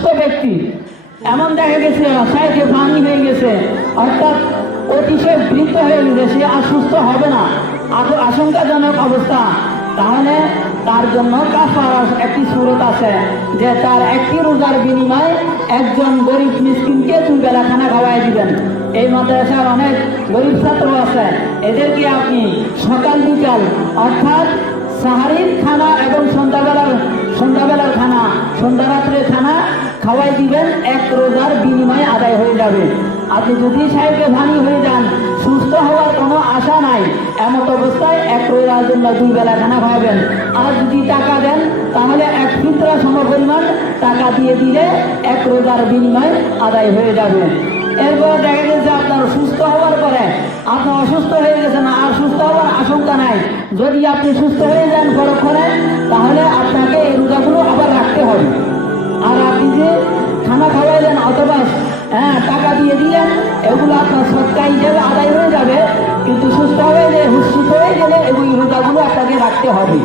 অসুস্থ ব্যক্তি, এমন দেখা গেছে শারীরিক ভাঙি হয়ে গেছে, অর্থাৎ অতিশয় বৃদ্ধ হয়ে গেছে, সে আর সুস্থ হবে না, আশঙ্কাজনক অবস্থা, তাহলে তার জন্য কাফারার একটি সূরত আছে যে তার একটি রোজার বিনিময়ে একজন গরিব মিসকিনকে 2 বেলা খানা খাওয়াই দিবেন। এই মাদ্রাসার অনেক গরিব ছাত্র আছে, এদেরকে আপনি সকাল বিকাল অর্থাৎ সাহারির খানা এবং সন্ধ্যাবেলার খানা, সন্ধ্যা রাত্রের খানা খাওয়াই দিবেন, 1 রোজার বিনিময়ে আদায় হয়ে যাবে। আপনি যদি সাহেবকে ভানি হয়ে যান, সুস্থ হওয়ার কোনো আশা নাই, এমত অবস্থায় 1 রোজার জন্য 2 বেলা খানা খাওয়াবেন। আর যদি টাকা দেন তাহলে 1 ফিতরা সমপরিমাণ টাকা দিয়ে দিলে 1 রোজার বিনিময়ে আদায় হয়ে যাবে। এরপর দেখা গেছে আপনার সুস্থ হওয়ার পরে আপনি অসুস্থ হয়ে গেছেন, আর সুস্থ হওয়ার আশঙ্কা নাই, যদি আপনি সুস্থ হয়ে যান পরক্ষণে, তাহলে আপনাকে এই রোজাগুলো আবার রাখতে হবে। আর আপনি যে খানা খাওয়াইলেন অথবা টাকা দিয়ে দিলেন, এগুলো আপনার সৎকা হিসেবে আদায় হয়ে যাবে, কিন্তু সুস্থ হয়ে গেলে এগুলি রোজাগুলো আপনাকে রাখতে হবে।